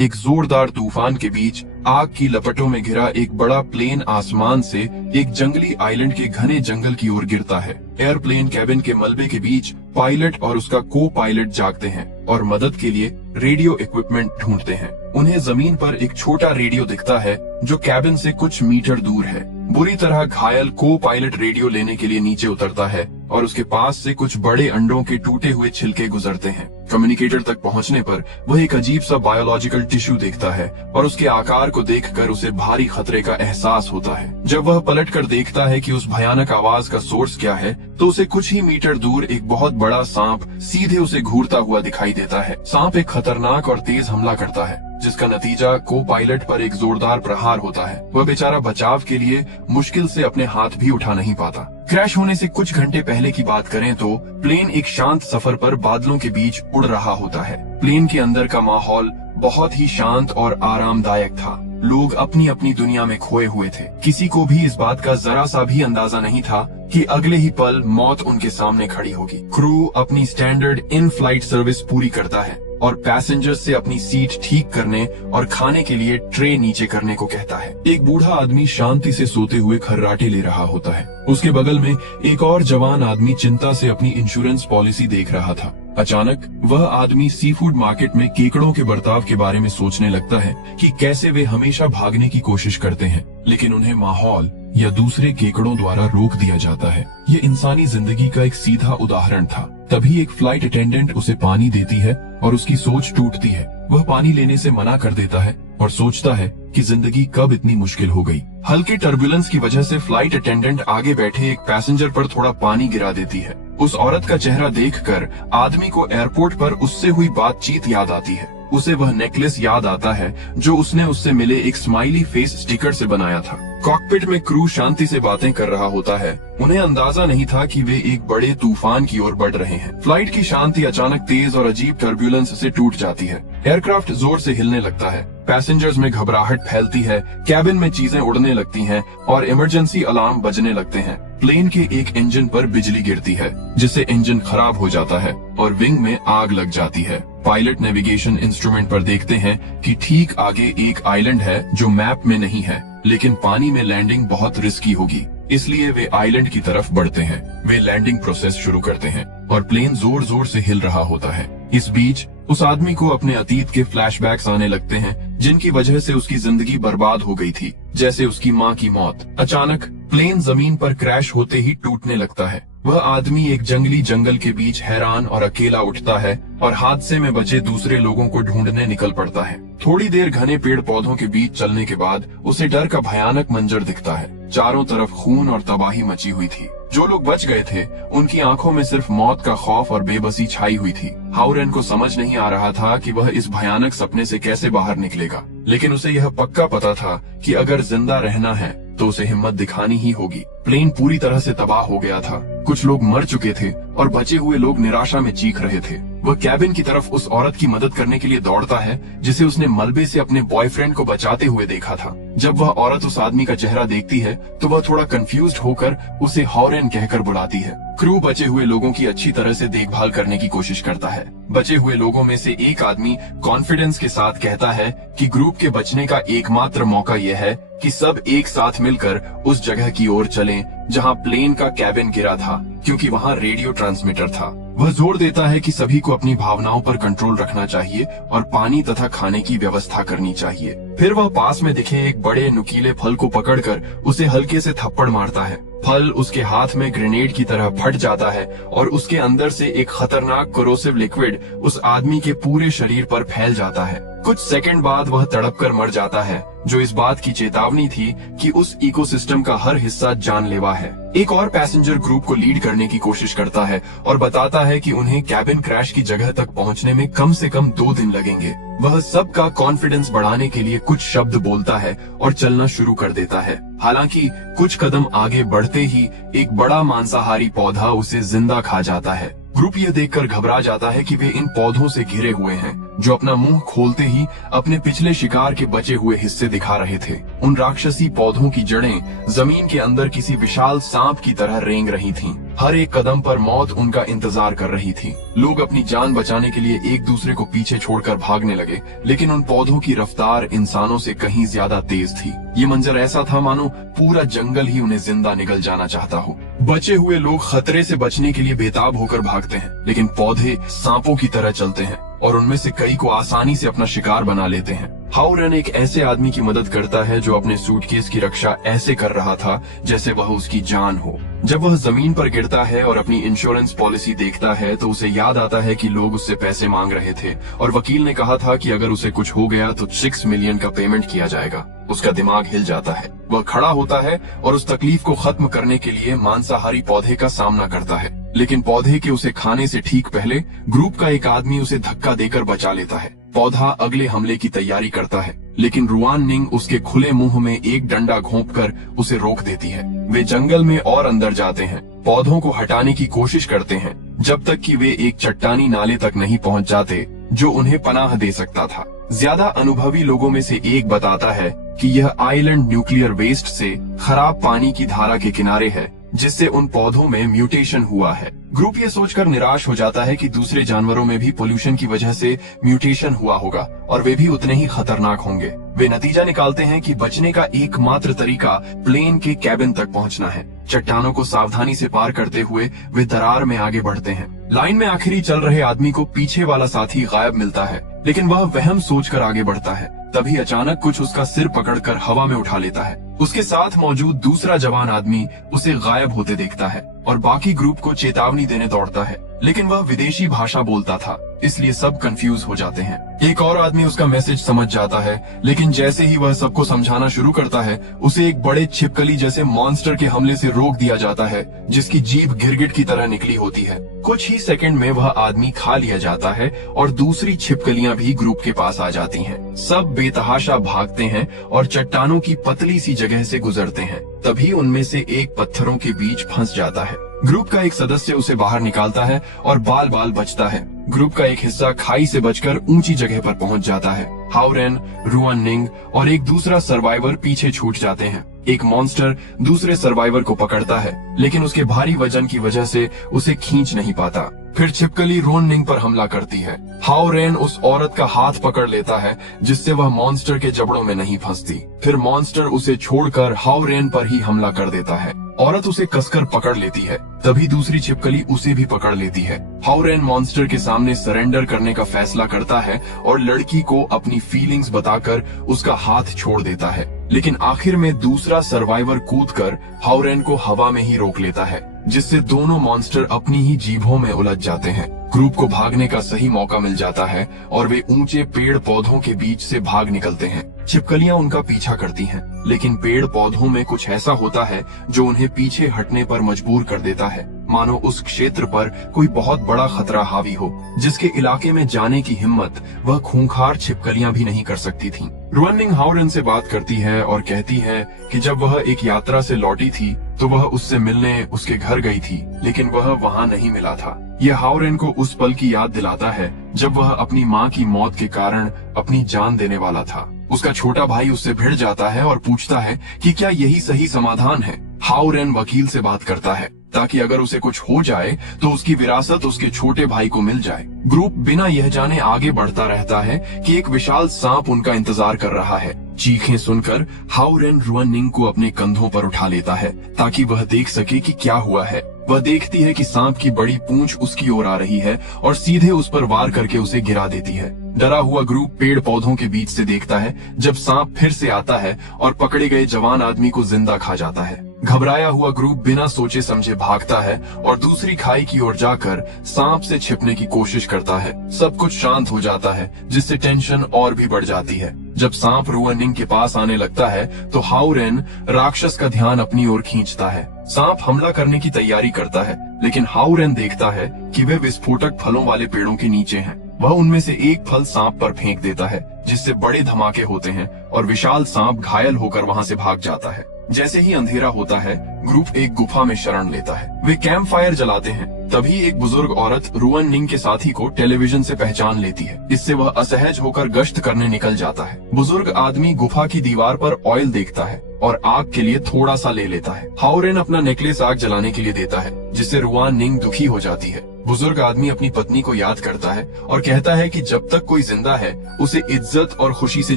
एक जोरदार तूफान के बीच आग की लपटों में घिरा एक बड़ा प्लेन आसमान से एक जंगली आइलैंड के घने जंगल की ओर गिरता है। एयरप्लेन कैबिन के मलबे के बीच पायलट और उसका को पायलट जागते हैं और मदद के लिए रेडियो इक्विपमेंट ढूंढते हैं। उन्हें जमीन पर एक छोटा रेडियो दिखता है जो कैबिन से कुछ मीटर दूर है। बुरी तरह घायल को पायलट रेडियो लेने के लिए नीचे उतरता है और उसके पास से कुछ बड़े अंडों के टूटे हुए छिलके गुजरते हैं। कम्युनिकेटर तक पहुंचने पर वह एक अजीब सा बायोलॉजिकल टिश्यू देखता है और उसके आकार को देखकर उसे भारी खतरे का एहसास होता है। जब वह पलटकर देखता है कि उस भयानक आवाज का सोर्स क्या है, तो उसे कुछ ही मीटर दूर एक बहुत बड़ा सांप सीधे उसे घूरता हुआ दिखाई देता है। सांप एक खतरनाक और तेज हमला करता है, जिसका नतीजा को पायलट पर एक जोरदार प्रहार होता है। वह बेचारा बचाव के लिए मुश्किल से अपने हाथ भी उठा नहीं पाता। क्रैश होने से कुछ घंटे पहले की बात करें तो प्लेन एक शांत सफर पर बादलों के बीच उड़ रहा होता है। प्लेन के अंदर का माहौल बहुत ही शांत और आरामदायक था। लोग अपनी अपनी दुनिया में खोए हुए थे। किसी को भी इस बात का जरा सा भी अंदाजा नहीं था कि अगले ही पल मौत उनके सामने खड़ी होगी। क्रू अपनी स्टैंडर्ड इन फ्लाइट सर्विस पूरी करता है और पैसेंजर्स से अपनी सीट ठीक करने और खाने के लिए ट्रे नीचे करने को कहता है। एक बूढ़ा आदमी शांति से सोते हुए खर्राटे ले रहा होता है। उसके बगल में एक और जवान आदमी चिंता से अपनी इंश्योरेंस पॉलिसी देख रहा था। अचानक वह आदमी सी फूड मार्केट में केकड़ों के बर्ताव के बारे में सोचने लगता है कि कैसे वे हमेशा भागने की कोशिश करते हैं, लेकिन उन्हें माहौल या दूसरे केकड़ों द्वारा रोक दिया जाता है। ये इंसानी जिंदगी का एक सीधा उदाहरण था। तभी एक फ्लाइट अटेंडेंट उसे पानी देती है और उसकी सोच टूटती है। वह पानी लेने से मना कर देता है और सोचता है कि जिंदगी कब इतनी मुश्किल हो गई। हल्के टर्बुलेंस की वजह से फ्लाइट अटेंडेंट आगे बैठे एक पैसेंजर पर थोड़ा पानी गिरा देती है। उस औरत का चेहरा देखकर आदमी को एयरपोर्ट पर उससे हुई बातचीत याद आती है। उसे वह नेकलेस याद आता है जो उसने उससे मिले एक स्माइली फेस स्टिकर से बनाया था। कॉकपिट में क्रू शांति से बातें कर रहा होता है। उन्हें अंदाजा नहीं था कि वे एक बड़े तूफान की ओर बढ़ रहे हैं। फ्लाइट की शांति अचानक तेज और अजीब टर्बुलेंस से टूट जाती है। एयरक्राफ्ट जोर से हिलने लगता है। पैसेंजर्स में घबराहट फैलती है, कैबिन में चीजें उड़ने लगती हैं और इमरजेंसी अलार्म बजने लगते हैं। प्लेन के एक इंजन पर बिजली गिरती है, जिससे इंजन खराब हो जाता है और विंग में आग लग जाती है। पायलट नेविगेशन इंस्ट्रूमेंट पर देखते हैं कि ठीक आगे एक आइलैंड है जो मैप में नहीं है, लेकिन पानी में लैंडिंग बहुत रिस्की होगी, इसलिए वे आइलैंड की तरफ बढ़ते हैं। वे लैंडिंग प्रोसेस शुरू करते हैं और प्लेन जोर जोर से हिल रहा होता है। इस बीच उस आदमी को अपने अतीत के फ्लैशबैक्स आने लगते हैं, जिनकी वजह से उसकी जिंदगी बर्बाद हो गई थी, जैसे उसकी माँ की मौत। अचानक प्लेन जमीन पर क्रैश होते ही टूटने लगता है। वह आदमी एक जंगली जंगल के बीच हैरान और अकेला उठता है और हादसे में बचे दूसरे लोगों को ढूंढने निकल पड़ता है। थोड़ी देर घने पेड़ पौधों के बीच चलने के बाद उसे डर का भयानक मंजर दिखता है। चारों तरफ खून और तबाही मची हुई थी। जो लोग बच गए थे उनकी आंखों में सिर्फ मौत का खौफ और बेबसी छाई हुई थी। हाउरेन को समझ नहीं आ रहा था कि वह इस भयानक सपने से कैसे बाहर निकलेगा, लेकिन उसे यह पक्का पता था कि अगर जिंदा रहना है तो उसे हिम्मत दिखानी ही होगी। प्लेन पूरी तरह से तबाह हो गया था। कुछ लोग मर चुके थे और बचे हुए लोग निराशा में चीख रहे थे। वह कैबिन की तरफ उस औरत की मदद करने के लिए दौड़ता है जिसे उसने मलबे से अपने बॉयफ्रेंड को बचाते हुए देखा था। जब वह औरत उस आदमी का चेहरा देखती है तो वह थोड़ा कंफ्यूज्ड होकर उसे हॉरेन कहकर बुलाती है। क्रू बचे हुए लोगों की अच्छी तरह से देखभाल करने की कोशिश करता है। बचे हुए लोगों में से एक आदमी कॉन्फिडेंस के साथ कहता है कि ग्रुप के बचने का एकमात्र मौका यह है कि सब एक साथ मिलकर उस जगह की ओर चलें जहां प्लेन का कैबिन गिरा था, क्योंकि वहां रेडियो ट्रांसमीटर था। वह जोर देता है कि सभी को अपनी भावनाओं पर कंट्रोल रखना चाहिए और पानी तथा खाने की व्यवस्था करनी चाहिए। फिर वह पास में दिखे एक बड़े नुकीले फल को पकड़कर उसे हल्के से थप्पड़ मारता है। फल उसके हाथ में ग्रेनेड की तरह फट जाता है और उसके अंदर से एक खतरनाक कोरोसिव लिक्विड उस आदमी के पूरे शरीर पर फैल जाता है। कुछ सेकंड बाद वह तड़पकर मर जाता है, जो इस बात की चेतावनी थी कि उस इकोसिस्टम का हर हिस्सा जानलेवा है। एक और पैसेंजर ग्रुप को लीड करने की कोशिश करता है और बताता है कि उन्हें कैबिन क्रैश की जगह तक पहुंचने में कम से कम 2 दिन लगेंगे। वह सबका कॉन्फिडेंस बढ़ाने के लिए कुछ शब्द बोलता है और चलना शुरू कर देता है। हालांकि कुछ कदम आगे बढ़ते ही एक बड़ा मांसाहारी पौधा उसे जिंदा खा जाता है। ग्रुप यह देखकर घबरा जाता है कि वे इन पौधों से घिरे हुए हैं, जो अपना मुंह खोलते ही अपने पिछले शिकार के बचे हुए हिस्से दिखा रहे थे। उन राक्षसी पौधों की जड़ें जमीन के अंदर किसी विशाल सांप की तरह रेंग रही थीं। हर एक कदम पर मौत उनका इंतजार कर रही थी। लोग अपनी जान बचाने के लिए एक दूसरे को पीछे छोड़कर भागने लगे, लेकिन उन पौधों की रफ्तार इंसानों से कहीं ज्यादा तेज थी। ये मंजर ऐसा था मानो पूरा जंगल ही उन्हें जिंदा निगल जाना चाहता हो। बचे हुए लोग खतरे से बचने के लिए बेताब होकर भागते हैं, लेकिन पौधे सांपों की तरह चलते हैं और उनमें से कई को आसानी से अपना शिकार बना लेते हैं। हाउ रेन एक ऐसे आदमी की मदद करता है जो अपने सूटकेस की रक्षा ऐसे कर रहा था जैसे वह उसकी जान हो। जब वह जमीन पर गिरता है और अपनी इंश्योरेंस पॉलिसी देखता है तो उसे याद आता है कि लोग उससे पैसे मांग रहे थे और वकील ने कहा था कि अगर उसे कुछ हो गया तो 6 मिलियन का पेमेंट किया जाएगा। उसका दिमाग हिल जाता है। वह खड़ा होता है और उस तकलीफ को खत्म करने के लिए मांसाहारी पौधे का सामना करता है, लेकिन पौधे के उसे खाने से ठीक पहले ग्रुप का एक आदमी उसे धक्का देकर बचा लेता है। पौधा अगले हमले की तैयारी करता है, लेकिन रुआन निंग उसके खुले मुंह में एक डंडा घोंपकर उसे रोक देती है। वे जंगल में और अंदर जाते हैं, पौधों को हटाने की कोशिश करते हैं, जब तक कि वे एक चट्टानी नाले तक नहीं पहुंच जाते जो उन्हें पनाह दे सकता था। ज्यादा अनुभवी लोगों में से एक बताता है कि यह आइलैंड न्यूक्लियर वेस्ट से खराब पानी की धारा के किनारे है, जिससे उन पौधों में म्यूटेशन हुआ है। ग्रुप ये सोचकर निराश हो जाता है कि दूसरे जानवरों में भी पोल्यूशन की वजह से म्यूटेशन हुआ होगा और वे भी उतने ही खतरनाक होंगे। वे नतीजा निकालते हैं कि बचने का एकमात्र तरीका प्लेन के कैबिन तक पहुंचना है। चट्टानों को सावधानी से पार करते हुए वे दरार में आगे बढ़ते हैं। लाइन में आखिरी चल रहे आदमी को पीछे वाला साथी गायब मिलता है, लेकिन वह वहम सोचकर आगे बढ़ता है। तभी अचानक कुछ उसका सिर पकड़कर हवा में उठा लेता है। उसके साथ मौजूद दूसरा जवान आदमी उसे गायब होते देखता है और बाकी ग्रुप को चेतावनी देने दौड़ता है, लेकिन वह विदेशी भाषा बोलता था, इसलिए सब कंफ्यूज हो जाते हैं। एक और आदमी उसका मैसेज समझ जाता है, लेकिन जैसे ही वह सबको समझाना शुरू करता है, उसे एक बड़े छिपकली जैसे मॉन्स्टर के हमले से रोक दिया जाता है, जिसकी जीभ गिरगिट की तरह निकली होती है। कुछ ही सेकंड में वह आदमी खा लिया जाता है और दूसरी छिपकलियां भी ग्रुप के पास आ जाती हैं। सब बेतहाशा भागते हैं और चट्टानों की पतली सी जगह से गुजरते हैं। तभी उनमें से एक पत्थरों के बीच फंस जाता है। ग्रुप का एक सदस्य उसे बाहर निकालता है और बाल बाल बचता है। ग्रुप का एक हिस्सा खाई से बचकर ऊंची जगह पर पहुंच जाता है। हाउ रेन, रुआन निंग और एक दूसरा सर्वाइवर पीछे छूट जाते हैं। एक मॉन्स्टर दूसरे सर्वाइवर को पकड़ता है, लेकिन उसके भारी वजन की वजह से उसे खींच नहीं पाता। फिर छिपकली रोन निंग पर हमला करती है। हाउ रेन उस औरत का हाथ पकड़ लेता है, जिससे वह मॉन्स्टर के जबड़ों में नहीं फंसती। फिर मॉन्स्टर उसे छोड़कर हाउ रेन पर ही हमला कर देता है। औरत उसे कसकर पकड़ लेती है, तभी दूसरी छिपकली उसे भी पकड़ लेती है। हाउ रेन मॉन्स्टर के सामने सरेंडर करने का फैसला करता है और लड़की को अपनी फीलिंग्स बताकर उसका हाथ छोड़ देता है, लेकिन आखिर में दूसरा सर्वाइवर कूदकर हाउ रेन को हवा में ही रोक लेता है, जिससे दोनों मॉन्स्टर अपनी ही जीभों में उलझ जाते हैं। ग्रुप को भागने का सही मौका मिल जाता है और वे ऊंचे पेड़ पौधों के बीच से भाग निकलते हैं। छिपकलियां उनका पीछा करती हैं, लेकिन पेड़ पौधों में कुछ ऐसा होता है जो उन्हें पीछे हटने पर मजबूर कर देता है, मानो उस क्षेत्र पर कोई बहुत बड़ा खतरा हावी हो, जिसके इलाके में जाने की हिम्मत वह खूंखार छिपकलियां भी नहीं कर सकती थीं। रुआन निंग हाउ रेन से बात करती है और कहती है कि जब वह एक यात्रा से लौटी थी तो वह उससे मिलने उसके घर गई थी, लेकिन वह वहां नहीं मिला था। यह हाउ रेन को उस पल की याद दिलाता है जब वह अपनी माँ की मौत के कारण अपनी जान देने वाला था। उसका छोटा भाई उससे भिड़ जाता है और पूछता है कि क्या यही सही समाधान है। हाउ रेन वकील से बात करता है ताकि अगर उसे कुछ हो जाए तो उसकी विरासत उसके छोटे भाई को मिल जाए। ग्रुप बिना यह जाने आगे बढ़ता रहता है कि एक विशाल सांप उनका इंतजार कर रहा है। चीखें सुनकर हाउ रेन रुआन निंग को अपने कंधों पर उठा लेता है ताकि वह देख सके कि क्या हुआ है। वह देखती है कि सांप की बड़ी पूंछ उसकी ओर आ रही है और सीधे उस पर वार करके उसे गिरा देती है। डरा हुआ ग्रुप पेड़ पौधों के बीच से देखता है जब सांप फिर से आता है और पकड़े गए जवान आदमी को जिंदा खा जाता है। घबराया हुआ ग्रुप बिना सोचे समझे भागता है और दूसरी खाई की ओर जाकर सांप से छिपने की कोशिश करता है। सब कुछ शांत हो जाता है, जिससे टेंशन और भी बढ़ जाती है। जब सांप रुआन निंग के पास आने लगता है तो हाउ रेन राक्षस का ध्यान अपनी ओर खींचता है। सांप हमला करने की तैयारी करता है, लेकिन हाउ रेन देखता है कि वे विस्फोटक फलों वाले पेड़ों के नीचे हैं। वह उनमें से एक फल सांप पर फेंक देता है, जिससे बड़े धमाके होते हैं और विशाल सांप घायल होकर वहां से भाग जाता है। जैसे ही अंधेरा होता है, ग्रुप एक गुफा में शरण लेता है। वे कैंप फायर जलाते हैं। तभी एक बुजुर्ग औरत रुआन निंग के साथी को टेलीविजन से पहचान लेती है। इससे वह असहज होकर गश्त करने निकल जाता है। बुजुर्ग आदमी गुफा की दीवार पर ऑयल देखता है, और आग के लिए थोड़ा सा ले लेता है। हाओरेन अपना नेकलेस आग जलाने के लिए देता है, जिससे रुआन निंग दुखी हो जाती है। बुजुर्ग आदमी अपनी पत्नी को याद करता है और कहता है कि जब तक कोई जिंदा है उसे इज्जत और खुशी से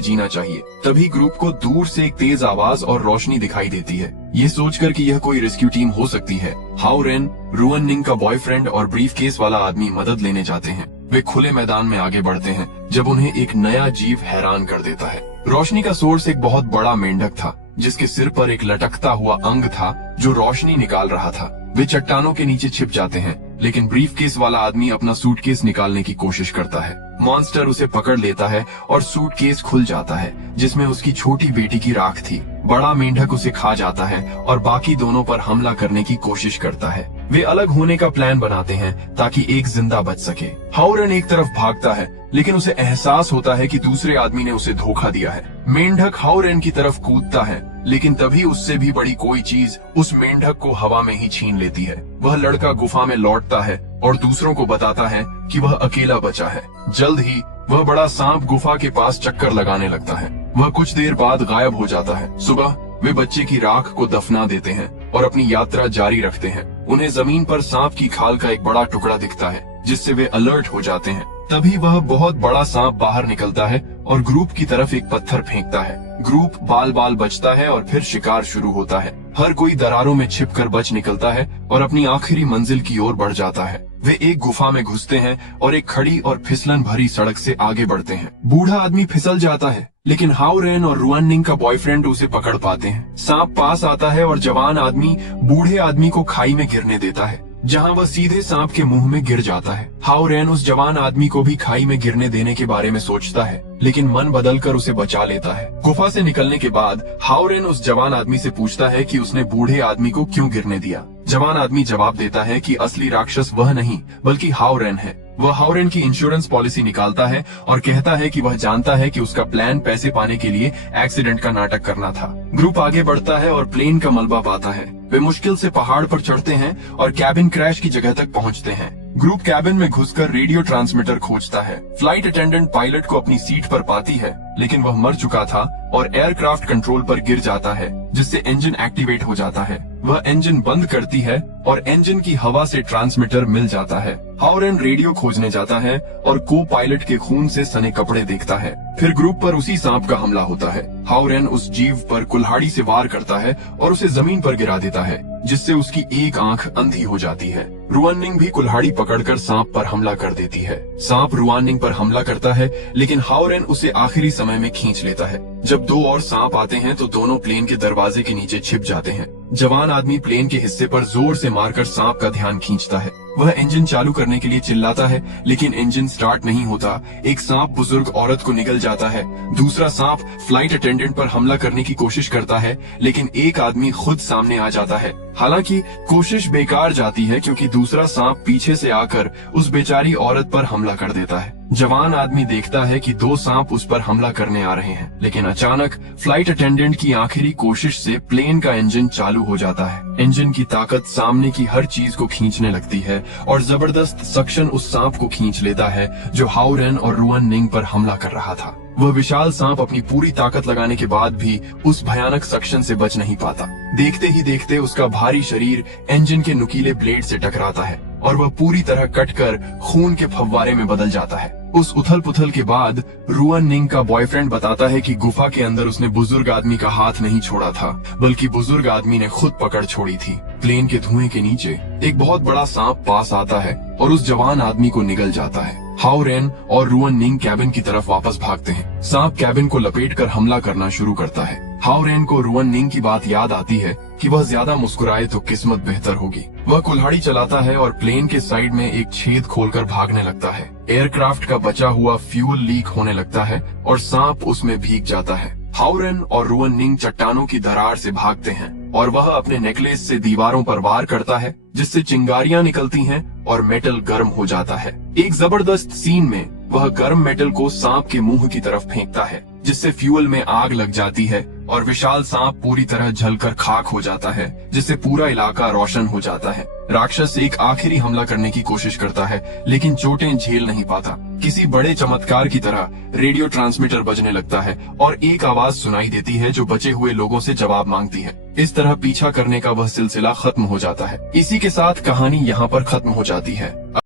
जीना चाहिए। तभी ग्रुप को दूर से एक तेज आवाज और रोशनी दिखाई देती है। ये सोचकर कि यह कोई रेस्क्यू टीम हो सकती है, हाओरेन, रुआन निंग का बॉयफ्रेंड और ब्रीफ केस वाला आदमी मदद लेने जाते हैं। वे खुले मैदान में आगे बढ़ते हैं जब उन्हें एक नया जीव हैरान कर देता है। रोशनी का सोर्स एक बहुत बड़ा मेंढक था, जिसके सिर पर एक लटकता हुआ अंग था जो रोशनी निकाल रहा था। वे चट्टानों के नीचे छिप जाते हैं, लेकिन ब्रीफकेस वाला आदमी अपना सूटकेस निकालने की कोशिश करता है। मॉन्स्टर उसे पकड़ लेता है और सूटकेस खुल जाता है, जिसमें उसकी छोटी बेटी की राख थी। बड़ा मेंढक उसे खा जाता है और बाकी दोनों पर हमला करने की कोशिश करता है। वे अलग होने का प्लान बनाते हैं ताकि एक जिंदा बच सके। हाओरेन एक तरफ भागता है, लेकिन उसे एहसास होता है कि दूसरे आदमी ने उसे धोखा दिया है। मेंढक हाओरेन की तरफ कूदता है, लेकिन तभी उससे भी बड़ी कोई चीज उस मेंढक को हवा में ही छीन लेती है। वह लड़का गुफा में लौटता है और दूसरों को बताता है कि वह अकेला बचा है। जल्द ही वह बड़ा सांप गुफा के पास चक्कर लगाने लगता है। वह कुछ देर बाद गायब हो जाता है। सुबह वे बच्चे की राख को दफना देते हैं और अपनी यात्रा जारी रखते हैं। उन्हें जमीन पर सांप की खाल का एक बड़ा टुकड़ा दिखता है, जिससे वे अलर्ट हो जाते हैं। तभी वह बहुत बड़ा सांप बाहर निकलता है और ग्रुप की तरफ एक पत्थर फेंकता है। ग्रुप बाल बाल बचता है और फिर शिकार शुरू होता है। हर कोई दरारों में छिपकर बच निकलता है और अपनी आखिरी मंजिल की ओर बढ़ जाता है। वे एक गुफा में घुसते हैं और एक खड़ी और फिसलन भरी सड़क से आगे बढ़ते हैं। बूढ़ा आदमी फिसल जाता है, लेकिन हाओरेन और रुआन निंग का बॉयफ्रेंड उसे पकड़ पाते हैं। सांप पास आता है और जवान आदमी बूढ़े आदमी को खाई में गिरने देता है, जहां वह सीधे सांप के मुंह में गिर जाता है। हाओरेन उस जवान आदमी को भी खाई में गिरने देने के बारे में सोचता है, लेकिन मन बदलकर उसे बचा लेता है। गुफा से निकलने के बाद हाओरेन उस जवान आदमी से पूछता है कि उसने बूढ़े आदमी को क्यों गिरने दिया। जवान आदमी जवाब देता है कि असली राक्षस वह नहीं बल्कि हाओरेन है। वह हाओरेन की इंश्योरेंस पॉलिसी निकालता है और कहता है कि वह जानता है कि उसका प्लान पैसे पाने के लिए एक्सीडेंट का नाटक करना था। ग्रुप आगे बढ़ता है और प्लेन का मलबा पाता है। वे मुश्किल से पहाड़ पर चढ़ते हैं और कैबिन क्रैश की जगह तक पहुंचते हैं। ग्रुप कैबिन में घुसकर रेडियो ट्रांसमीटर खोजता है। फ्लाइट अटेंडेंट पायलट को अपनी सीट पर पाती है, लेकिन वह मर चुका था और एयरक्राफ्ट कंट्रोल पर गिर जाता है, जिससे इंजन एक्टिवेट हो जाता है। वह इंजन बंद करती है और इंजन की हवा से ट्रांसमीटर मिल जाता है। हाओरेन रेडियो खोजने जाता है और को पायलट के खून से सने कपड़े देखता है। फिर ग्रुप पर उसी सांप का हमला होता है। हाओरेन उस जीव पर कुल्हाड़ी से वार करता है और उसे जमीन पर गिरा देता है, जिससे उसकी एक आंख अंधी हो जाती है। रुआन निंग भी कुल्हाड़ी पकड़कर सांप पर हमला कर देती है। सांप रुआन निंग पर हमला करता है, लेकिन हाओरेन उसे आखिरी समय में खींच लेता है। जब दो और सांप आते हैं तो दोनों प्लेन के दरवाजे के नीचे छिप जाते हैं। जवान आदमी प्लेन के हिस्से पर जोर से मारकर सांप का ध्यान खींचता है। वह इंजन चालू करने के लिए चिल्लाता है, लेकिन इंजन स्टार्ट नहीं होता। एक सांप बुजुर्ग औरत को निगल जाता है। दूसरा सांप फ्लाइट अटेंडेंट पर हमला करने की कोशिश करता है, लेकिन एक आदमी खुद सामने आ जाता है। हालांकि कोशिश बेकार जाती है, क्योंकि दूसरा सांप पीछे से आकर उस बेचारी औरत पर हमला कर देता है। जवान आदमी देखता है कि दो सांप उस पर हमला करने आ रहे हैं, लेकिन अचानक फ्लाइट अटेंडेंट की आखिरी कोशिश से प्लेन का इंजन चालू हो जाता है। इंजन की ताकत सामने की हर चीज को खींचने लगती है और जबरदस्त सक्शन उस सांप को खींच लेता है जो हाओरेन और रुआन निंग पर हमला कर रहा था। वह विशाल सांप अपनी पूरी ताकत लगाने के बाद भी उस भयानक सक्शन से बच नहीं पाता। देखते ही देखते उसका भारी शरीर इंजन के नुकीले ब्लेड से टकराता है और वह पूरी तरह कटकर खून के फव्वारे में बदल जाता है। उस उथल पुथल के बाद रुआन निंग का बॉयफ्रेंड बताता है कि गुफा के अंदर उसने बुजुर्ग आदमी का हाथ नहीं छोड़ा था, बल्कि बुजुर्ग आदमी ने खुद पकड़ छोड़ी थी। प्लेन के धुएं के नीचे एक बहुत बड़ा सांप पास आता है और उस जवान आदमी को निगल जाता है। हाओरेन और रुआन निंग कैबिन की तरफ वापस भागते हैं। सांप कैबिन को लपेटकर हमला करना शुरू करता है। हाओरेन को रुआन निंग की बात याद आती है कि वह ज्यादा मुस्कुराए तो किस्मत बेहतर होगी। वह कुल्हाड़ी चलाता है और प्लेन के साइड में एक छेद खोलकर भागने लगता है। एयरक्राफ्ट का बचा हुआ फ्यूल लीक होने लगता है और सांप उसमें भीग जाता है। हाओरेन और रुआन निंग चट्टानों की दरार से भागते हैं और वह अपने नेकलेस से दीवारों पर वार करता है, जिससे चिंगारियां निकलती हैं और मेटल गर्म हो जाता है। एक जबरदस्त सीन में वह गर्म मेटल को सांप के मुंह की तरफ फेंकता है। जिससे फ्यूल में आग लग जाती है और विशाल सांप पूरी तरह जलकर खाक हो जाता है, जिससे पूरा इलाका रोशन हो जाता है। राक्षस एक आखिरी हमला करने की कोशिश करता है, लेकिन चोटें झेल नहीं पाता। किसी बड़े चमत्कार की तरह रेडियो ट्रांसमीटर बजने लगता है और एक आवाज सुनाई देती है जो बचे हुए लोगों से जवाब मांगती है। इस तरह पीछा करने का वह सिलसिला खत्म हो जाता है। इसी के साथ कहानी यहाँ पर खत्म हो जाती है।